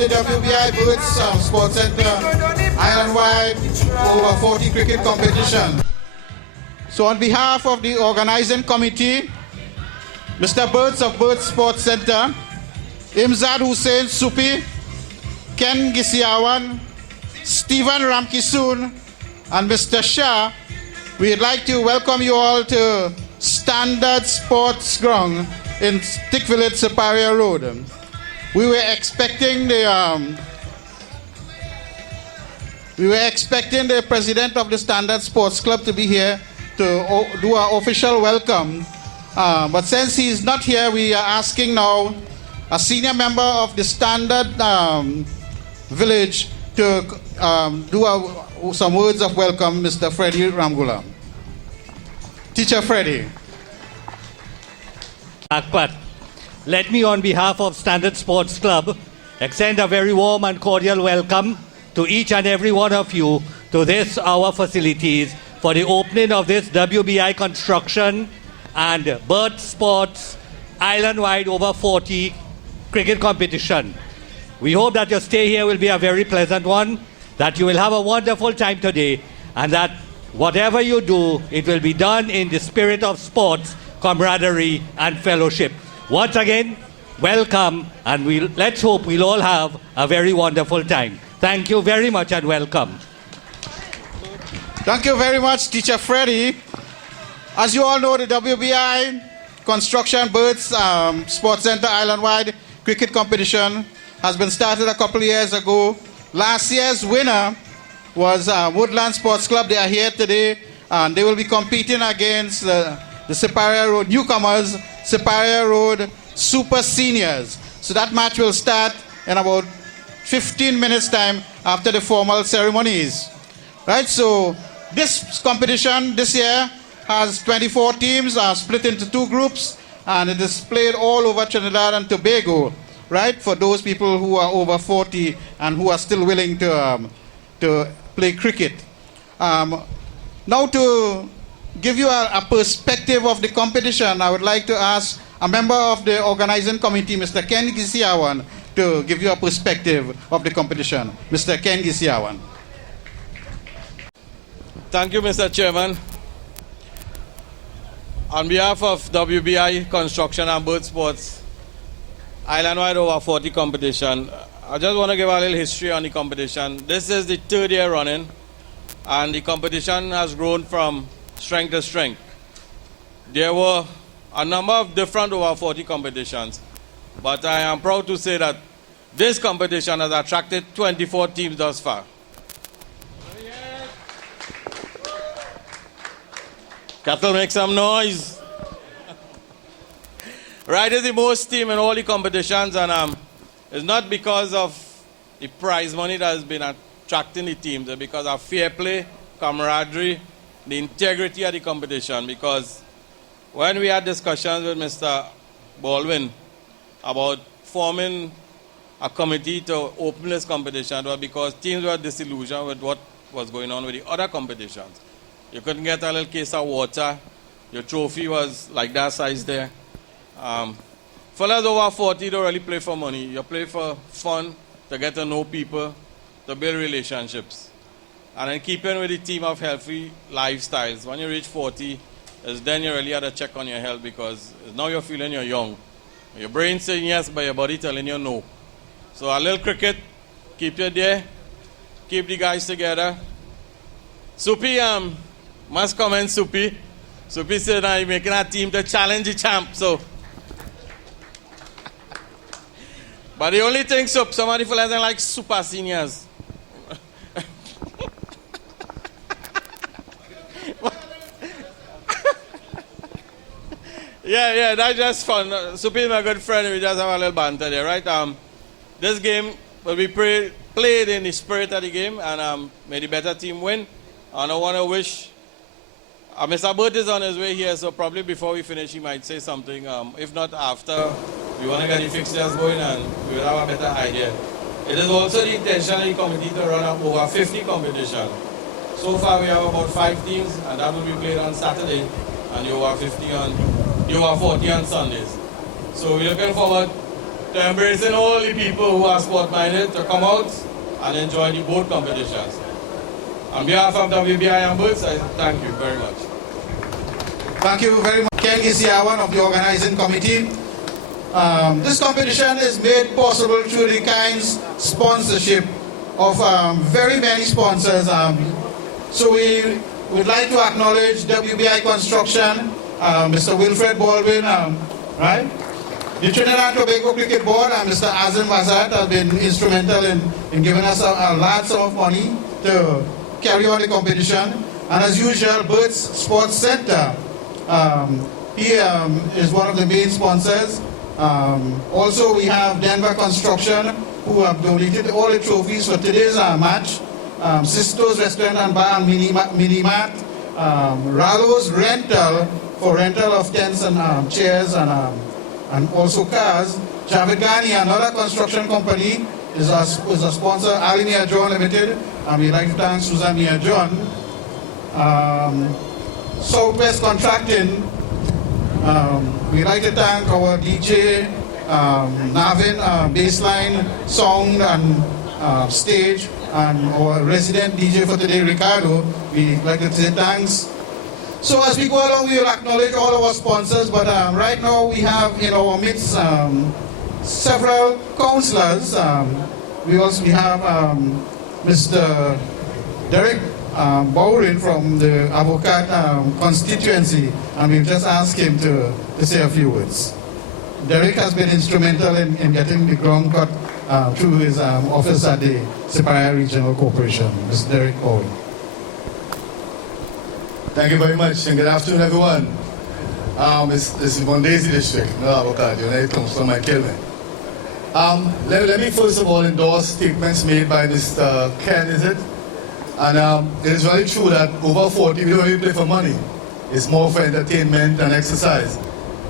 the WBI Birds Sports Center Islandwide over 40 cricket competition. So on behalf of the organizing committee, Mr. Birds of Birds Sports Center, Imzad Hussain Supi, Ken Gisiawan, Stephen Ramkisoon, and Mr. Shah, we'd like to welcome you all to Standard Sports Ground in Stick Village, Superior Road. We were expecting the president of the Standard Sports Club to be here to do our official welcome. But since he's not here, we are asking now a senior member of the Standard Village to do some words of welcome, Mr. Freddie Ramgula. Teacher Freddie. Let me, on behalf of Standard Sports Club, extend a very warm and cordial welcome to each and every one of you to our facilities for the opening of this WBI construction and bird sports island-wide over 40 cricket competition. We hope that your stay here will be a very pleasant one, that you will have a wonderful time today, and that whatever you do, it will be done in the spirit of sports, camaraderie, and fellowship. Once again, welcome, and let's hope we'll all have a very wonderful time. Thank you very much and welcome. Thank you very much, Teacher Freddie. As you all know, the WBI Construction Birds Sports Center Island-wide cricket competition has been started a couple of years ago. Last year's winner was Woodland Sports Club. They are here today, and they will be competing against the Superior Road newcomers, Superior Road Super Seniors. So that match will start in about 15 minutes time after the formal ceremonies. Right, so this competition this year has 24 teams split into 2 groups, and it is played all over Trinidad and Tobago, right, for those people who are over 40 and who are still willing to play cricket. Now to give you a perspective of the competition, I would like to ask a member of the organizing committee, Mr. Ken Gisiawan, to give you a perspective of the competition. Mr. Ken Gisiawan. Thank you, Mr. Chairman. On behalf of WBI Construction and Bird Sports Island-wide over 40 competition, I just want to give a little history on the competition. This is the 3rd year running, and the competition has grown from strength to strength. There were a number of different over 40 competitions, but I am proud to say that this competition has attracted 24 teams thus far. Cattle, make some noise. Right, is the most team in all the competitions, and it's not because of the prize money that has been attracting the teams, it's because of fair play, camaraderie, the integrity of the competition. Because when we had discussions with Mr. Baldwin about forming a committee to open this competition, it was because teams were disillusioned with what was going on with the other competitions. You couldn't get a little case of water. Your trophy was like that size there. Fellas over 40 don't really play for money. You play for fun, to get to know people, to build relationships. And then keeping with the theme of healthy lifestyles. When you reach 40, it's then you really have to check on your health, because now you're feeling you're young. Your brain saying yes, but your body telling you no. So a little cricket, keep you there, keep the guys together. Supi, must comment Supi. Supi said he's making a team to challenge the champ, so. But the only thing, somebody for like super seniors. Yeah, that's just fun. Supi is my good friend, we just have a little banter there, right? This game will be played in the spirit of the game, and may the better team win. And I want to wish, Mr. Burt is on his way here, so probably before we finish he might say something. If not after, we want to get the fixtures going and we will have a better idea. It is also the intention of the committee to run up over 50 competitions. So far we have about 5 teams, and that will be played on Saturday, and the over 40 on Sundays. So we're looking forward to embracing all the people who are sport-minded to come out and enjoy the boat competitions. On behalf of WBI and Boats, I thank you very much. Thank you very much, Ken Isiawan of the organizing committee. This competition is made possible through the kind sponsorship of very many sponsors. So we would like to acknowledge WBI Construction, Mr. Wilfred Baldwin, right? The Trinidad and Tobago Cricket Board and Mr. Azim Mazat have been instrumental in giving us a large sum of money to carry on the competition. And as usual, Birds Sports Center, he is one of the main sponsors. Also, we have Denver Construction, who have donated all the trophies for today's match. Sisto's Restaurant and Bar and Mini-Mart, Rallo's Rental, for rental of tents and chairs and also cars. Javed Ghani, another construction company, is a sponsor, Ali Mia John Limited, and we'd like to thank Susan Mia John. Southwest Contracting, we'd like to thank our DJ, Navin, baseline, sound and stage, and our resident DJ for today, Ricardo. We'd like to say thanks. So as we go along, we will acknowledge all our sponsors, but right now we have in our midst several councillors. We have Mr. Derek Bowring from the Avocat constituency, and we've just asked him to say a few words. Derek has been instrumental in getting the ground cut through his office at the Superior Regional Corporation. Mr. Derek Bowring. Thank you very much, and good afternoon, everyone. This is Mondesi District, no Avocat, it comes from my Kilman. Let me first of all endorse statements made by Mr. Ken, is it? And it is very true that over 40, we don't really play for money. It's more for entertainment and exercise.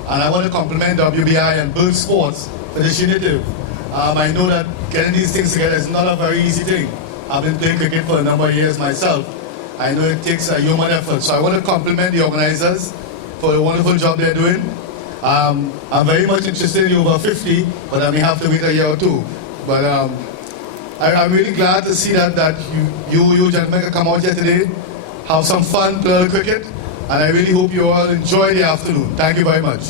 And I want to compliment WBI and Bird Sports for this initiative. I know that getting these things together is not a very easy thing. I've been playing cricket for a number of years myself. I know it takes a human effort. So I want to compliment the organizers for the wonderful job they're doing. I'm very much interested in the over 50, but I may have to wait a year or two. But I'm really glad to see that you gentlemen can come out here today, have some fun, play cricket, and I really hope you all enjoy the afternoon. Thank you very much.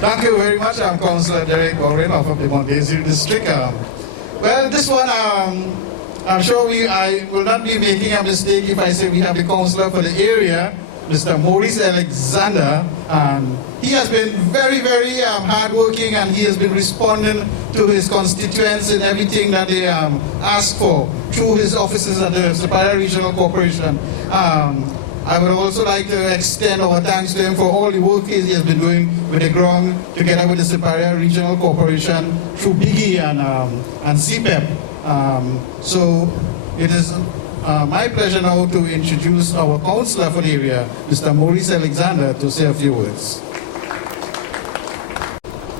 Thank you very much. I'm Councillor Derek Bowring of the Mondesi District. Well, this one, I'm sure I will not be making a mistake if I say we have the councillor for the area, Mr. Maurice Alexander. He has been very, very hardworking, and he has been responding to his constituents in everything that they ask for through his offices at the Superior Regional Corporation. I would also like to extend our thanks to him for all the work he has been doing with the ground together with the Superior Regional Corporation through Biggie and CPEP. So it is my pleasure now to introduce our councillor for the area, Mr. Maurice Alexander, to say a few words.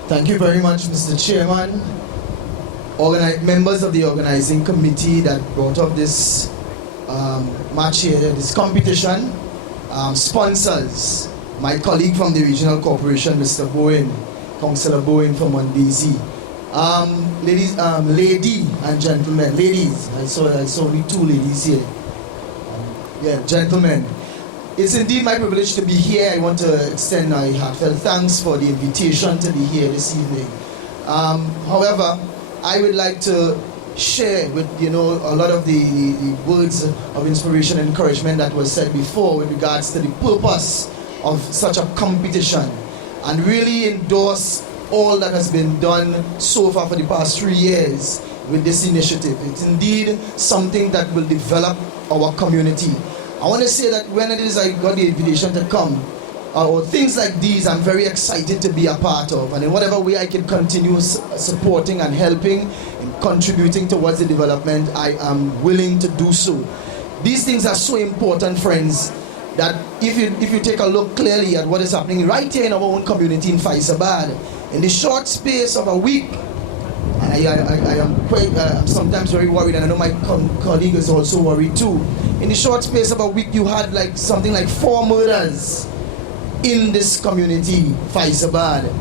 Thank you very much, Mr. Chairman, members of the organizing committee that brought up this match here, this competition, sponsors, my colleague from the regional corporation, Mr. Bowen, Councillor Bowen from Mondesi. Lady and gentlemen, ladies, I saw only two ladies here. Gentlemen, it's indeed my privilege to be here. I want to extend my heartfelt thanks for the invitation to be here this evening. However, I would like to share with a lot of the words of inspiration and encouragement that was said before with regards to the purpose of such a competition, and really endorse all that has been done so far for the past 3 years with this initiative. It's indeed something that will develop our community. I want to say that when it is I got the invitation to come, or things like these, I'm very excited to be a part of, and in whatever way I can continue supporting and helping and contributing towards the development, I am willing to do so. These things are so important, friends, that if you take a look clearly at what is happening right here in our own community in Faisabad, in the short space of a week, and I am quite sometimes very worried, and I know my colleague is also worried too. In the short space of a week, you had something like 4 murders in this community, Faisabad.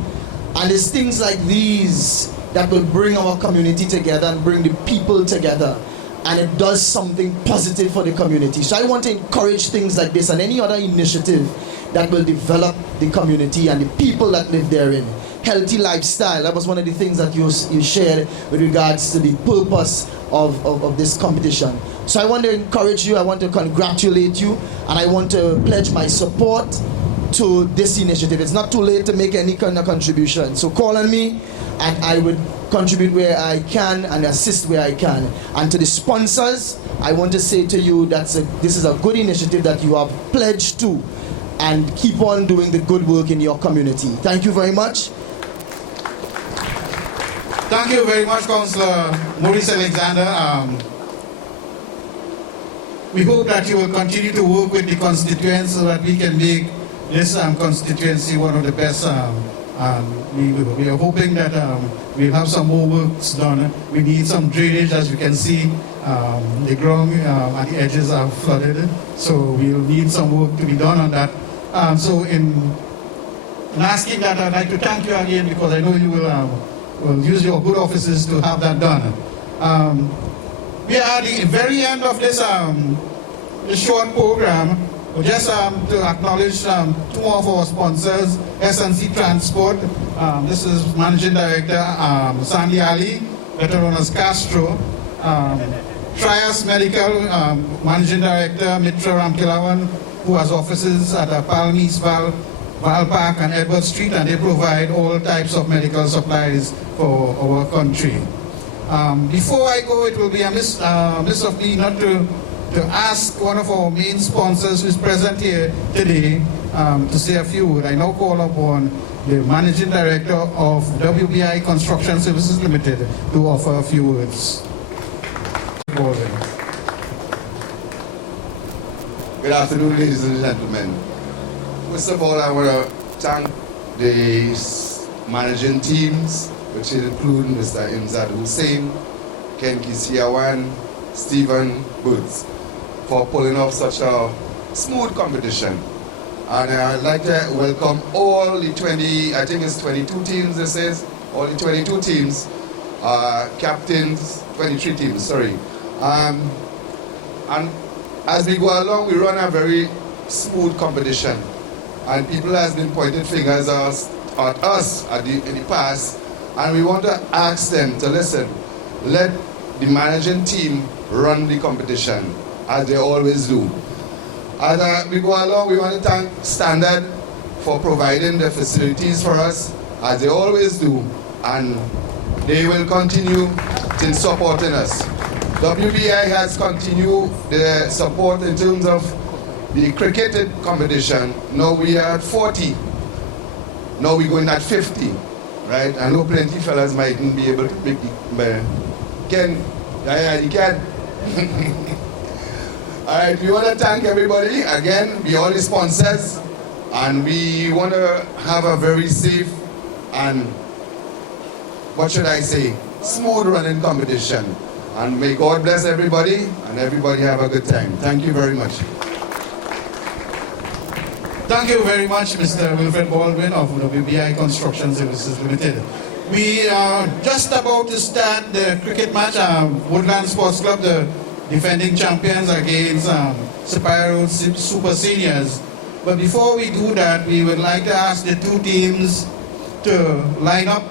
And it's things like these that will bring our community together and bring the people together. And it does something positive for the community. So I want to encourage things like this and any other initiative that will develop the community and the people that live therein. Healthy lifestyle, that was one of the things that you shared with regards to the purpose of this competition. So I want to encourage you, I want to congratulate you, and I want to pledge my support to this initiative. It's not too late to make any kind of contribution. So call on me and I would contribute where I can and assist where I can. And to the sponsors, I want to say to you that this is a good initiative that you have pledged to, and keep on doing the good work in your community. Thank you very much. Thank you very much, Councillor Maurice Alexander. We hope that you will continue to work with the constituents so that we can make this constituency one of the best. We are hoping that we'll have some more works done. We need some drainage, as you can see. The ground at the edges are flooded, so we'll need some work to be done on that. So in asking that, I'd like to thank you again, because I know you will use your good offices to have that done. We are at the very end of this short program. Just to acknowledge two of our sponsors, SNC Transport. This is Managing Director Sandy Ali, better known as Castro. Trias Medical, Managing Director Mitra Ramkilawan, who has offices at Palmis, Val Park and Edward Street, and they provide all types of medical supplies for our country. Before I go, it will be a miss of me not to ask one of our main sponsors who is present here today to say a few words. I now call upon the Managing Director of WBI Construction Services Limited to offer a few words. Good afternoon, ladies and gentlemen. First of all, I want to thank the managing teams, which include Mr. Imzad Hussein, Ken Kisiawan, Stephen Woods, for pulling off such a smooth competition. And I'd like to welcome all the 22 teams this is, all the 22 teams, captains, 23 teams, sorry. And as we go along, we run a very smooth competition. And people has been pointing fingers at us in the past, and we want to ask them to listen. Let the managing team run the competition, as they always do. As we go along, we want to thank Standard for providing the facilities for us, as they always do, and they will continue in supporting us. WBI has continued the support in terms of the cricket competition. Now we are at 40. Now we're going at 50, right? I know plenty fellas mightn't be able to make the Ken, yeah, you can. All right, we want to thank everybody again, all the sponsors, and we want to have a very safe and, what should I say, smooth running competition. And may God bless everybody, and everybody have a good time. Thank you very much. Thank you very much, Mr. Wilfred Baldwin of WBI Construction Services Limited. We are just about to start the cricket match. Woodland Sports Club, the defending champions, against Superior Super Seniors. But before we do that, we would like to ask the two teams to line up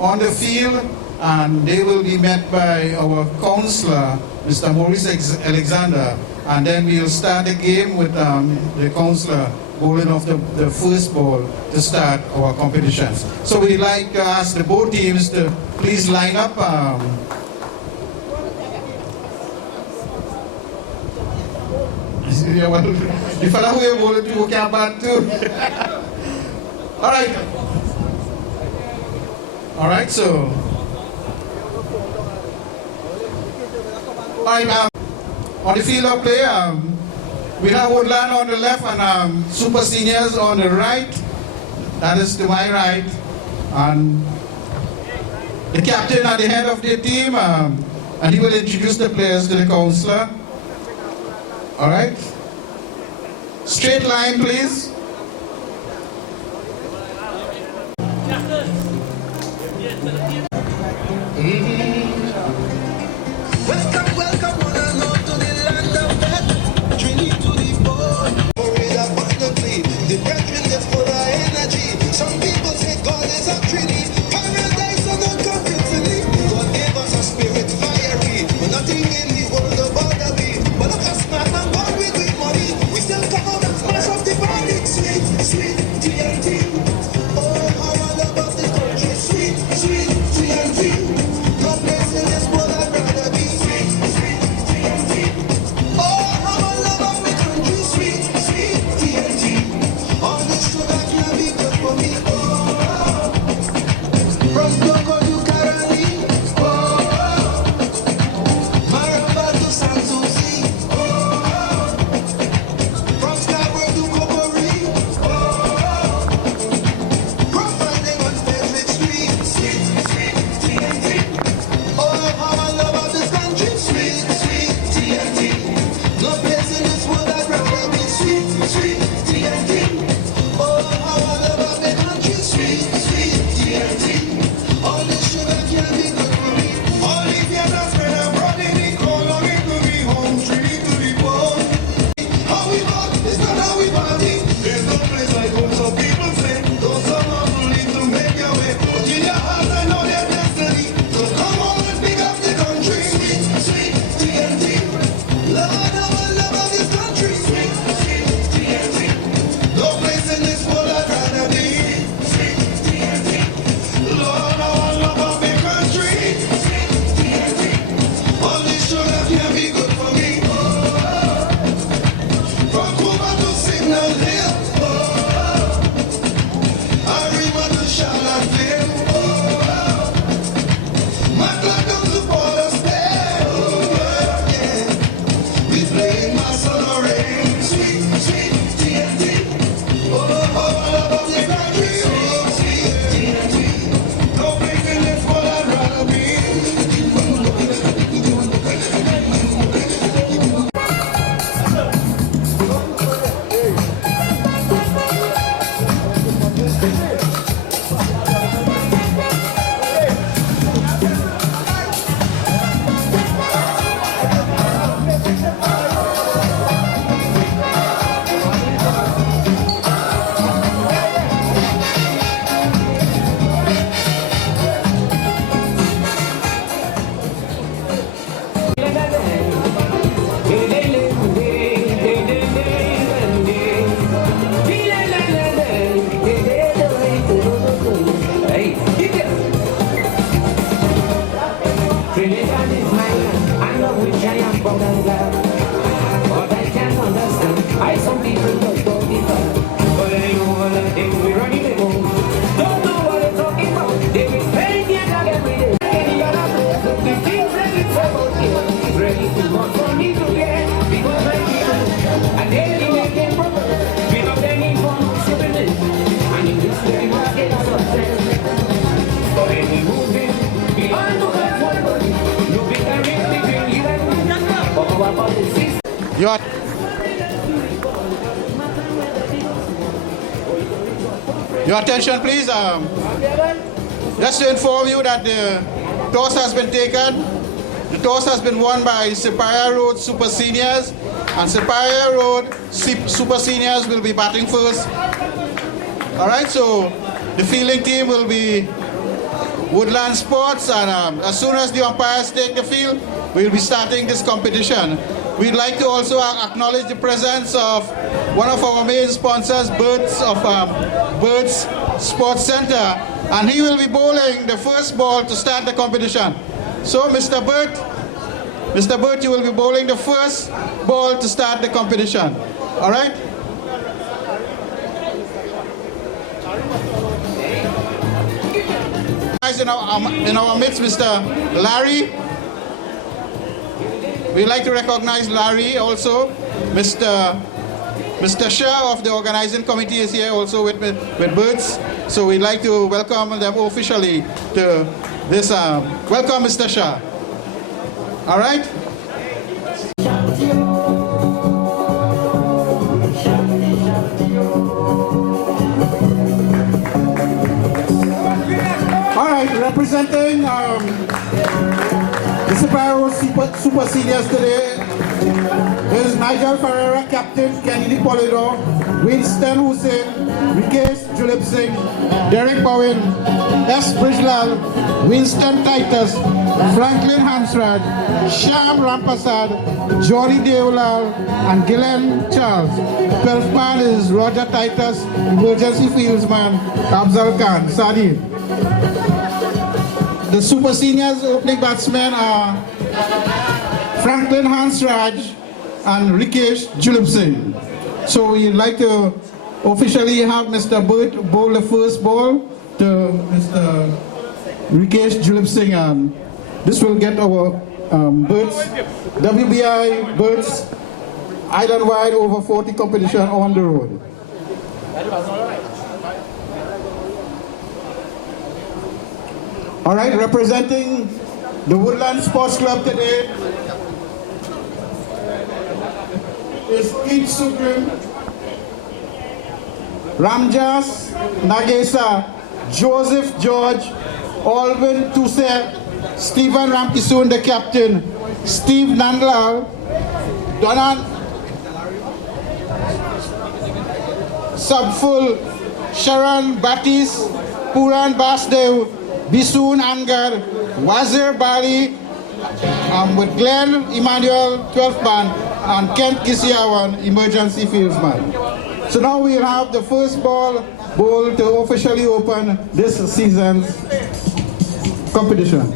on the field, and they will be met by our councillor, Mr. Maurice Alexander. And then we'll start the game with the councillor bowling off the first ball to start our competitions. So we'd like to ask the both teams to please line up. The fellow who is bowling to can't bat too. All right, so. On the field of play, we have Woodland on the left and Super Seniors on the right. That is to my right. And the captain at the head of the team, and he will introduce the players to the councillor. All right. Straight line, please. It's not how we party. There's no place like home, so people say. Though some are willing to make your way, but in your heart I know their destiny. So come on, let's pick up the country. Sweet, sweet TNT. Love of this country. Sweet, sweet TNT. No place in this world I'd rather be. Sweet TNT. Lord, I love of the country. Sweet TNT. All this sugar can be good for me. From Cuba to Signal Hill. Arriba to Charlottesville. Macladam to Port of Spain. Yeah. We play my summer rain. Sweet, sweet TNT. Love of the country. Sweet TNT. No place in this world I'd rather be. Trinidad is my land, I know which I am proud and glad. But I can't understand why some people just don't give up. But I know all of them we running the home. Don't know what they're talking about. They will pay their dog every day. Any other place, but the things that we say about here is ready too much for me to get. Because I people, and they make them broke. We don't have any form of civilization. And in this very market of success. But any moving beyond the left one body, no bigger in between you and me. Our policies. Your, your attention, please. Just to inform you that the toss has been taken. The toss has been won by Superior Road Super Seniors, and Superior Road Super Seniors will be batting first. All right, so the fielding team will be Woodland Sports, and as soon as the umpires take the field, we'll be starting this competition. We'd like to also acknowledge the presence of one of our main sponsors, Birds Sports Center, and he will be bowling the first ball to start the competition. So, Mr. Burt, you will be bowling the first ball to start the competition. All right? In our midst, Mr. Larry. We'd like to recognize Larry also. Mr. Shah of the organizing committee is here also with Birds. So we'd like to welcome them officially to this. Welcome, Mr. Shah. All right? All right, representing the Superior Super Seniors today is Nigel Ferreira, Captain Kennedy Polidor, Winston Hussain, Rikesh Julep Singh, Derek Bowen, S. Brijlal, Winston Titus, Franklin Hansrad, Sham Rampasad, Johnny Deolal, and Glenn Charles. 12th man is Roger Titus, emergency fieldsman Abzal Khan, Sadi. The Super Seniors opening batsmen are Franklin Hansraj and Rikesh Julep Singh. So we'd like to officially have Mr. Burt bowl the first ball to Mr. Rikesh Julep Singh. This will get our Birds, WBI Birds Islandwide over 40 competition on the road. All right, representing the Woodland Sports Club today is Keith Sukrim, Ramjas Nagesa, Joseph George, Alvin Tuse, Stephen Ramkisoon, the captain, Steve Nandlal, Subfull Sharon Batis, Puran Basdev, Bisoon Angar, Wazir Bali, with Glenn Emmanuel, 12th man, and Kent Gisiawan, emergency fieldsman. So now we have the first bowl to officially open this season's competition.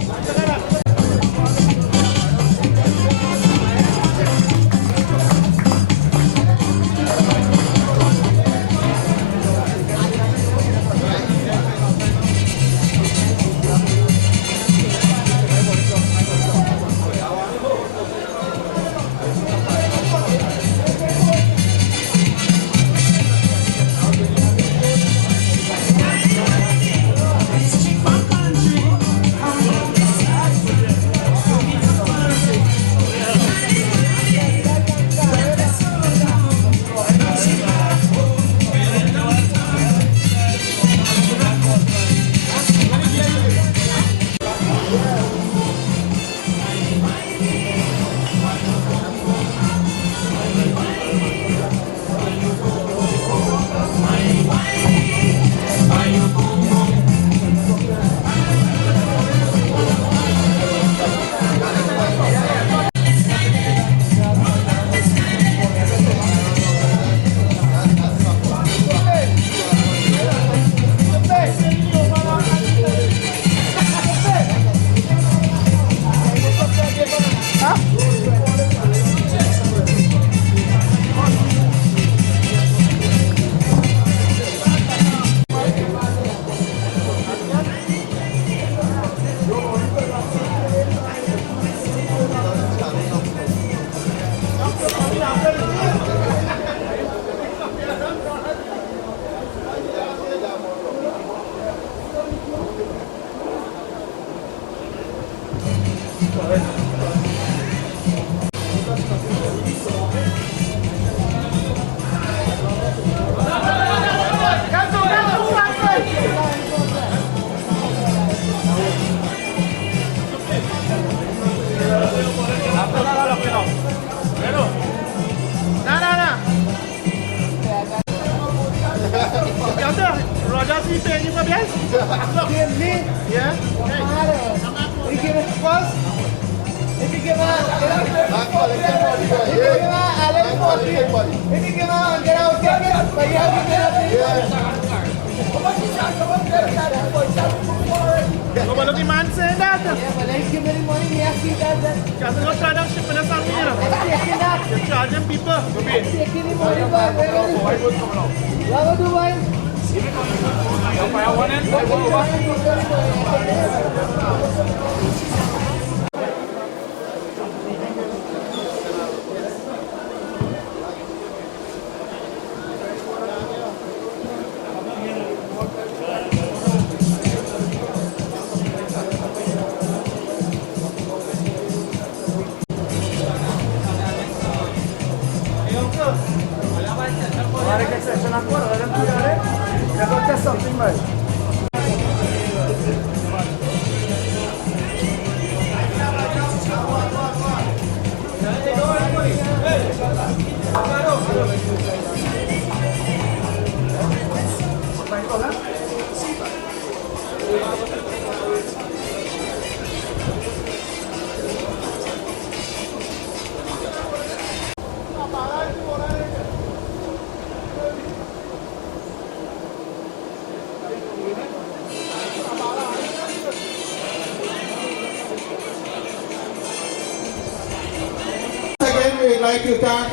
We'd like to thank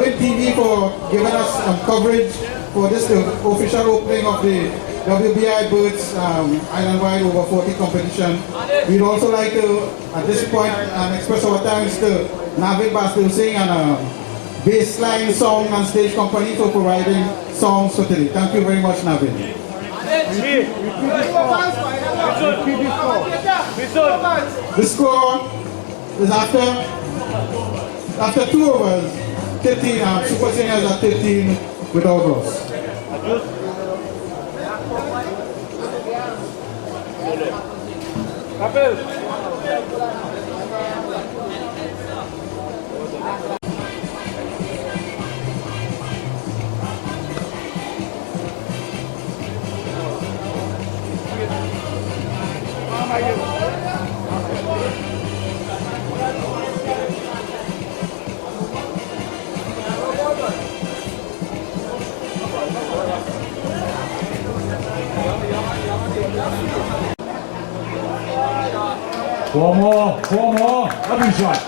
Win TV for giving us coverage for this official opening of the WBI Birds Islandwide over 40 competition. We'd also like to, at this point, express our thanks to Navid Bastil Singh and Baseline Song and Stage Company for providing songs for today. Thank you very much, Navid. The score is after 2 overs, 13, Super Singers are 13 without loss. Four more. Lovely shot.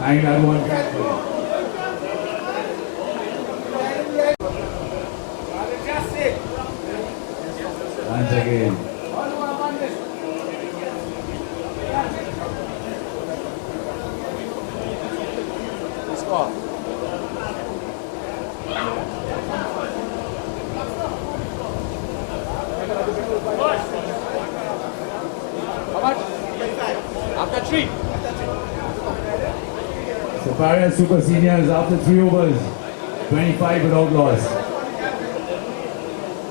Hang that one. Once again. After 3. Superior Super Seniors after 3 overs. 25 without loss.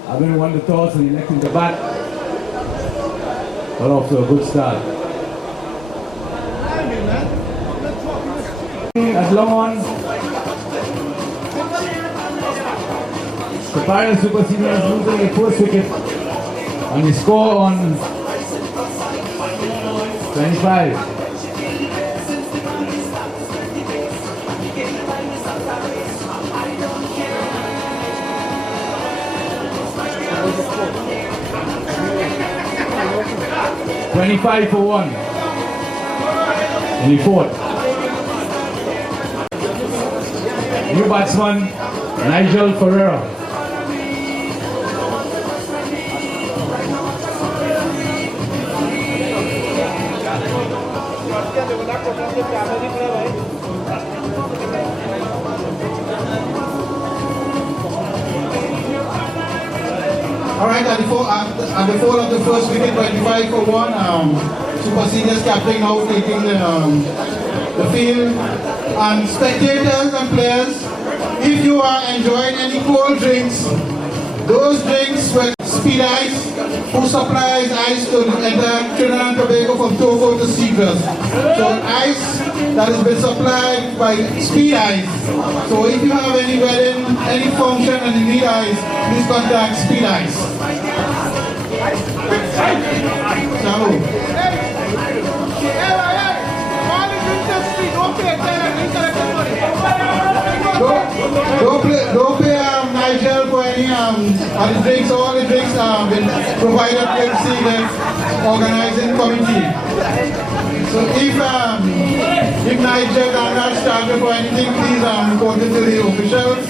Abin won the toss and elected the bat. Got off to a good start. That's long on. Superior Super Seniors losing the first wicket. And the score on 25. $25 for 1 in the fourth. New batsman Nigel Ferreira. All right, at the fall of the first wicket, 25 for 1. Super Seniors captain now taking the field. And spectators and players, if you are enjoying any cold drinks, those drinks were Speed Ice, who supplies ice to enter Trinidad and Tobago from Tobago to Seagrass. So ice that has been supplied by Speed Ice. So if you have any wedding, any function and you need ice, please contact Speed Ice. Ciao. Don't pay Nigel for any of the drinks. All the drinks have been provided courtesy the organizing committee. So if Nigel cannot start for anything, please report it to the officials.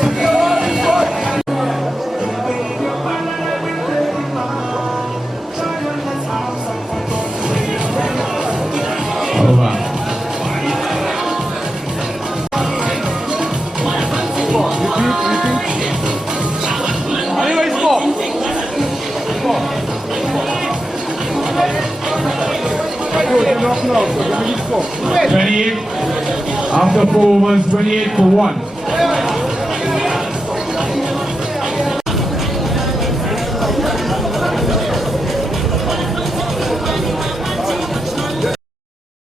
Over. Anyway, score. 28 after 4 overs, 28 for 1.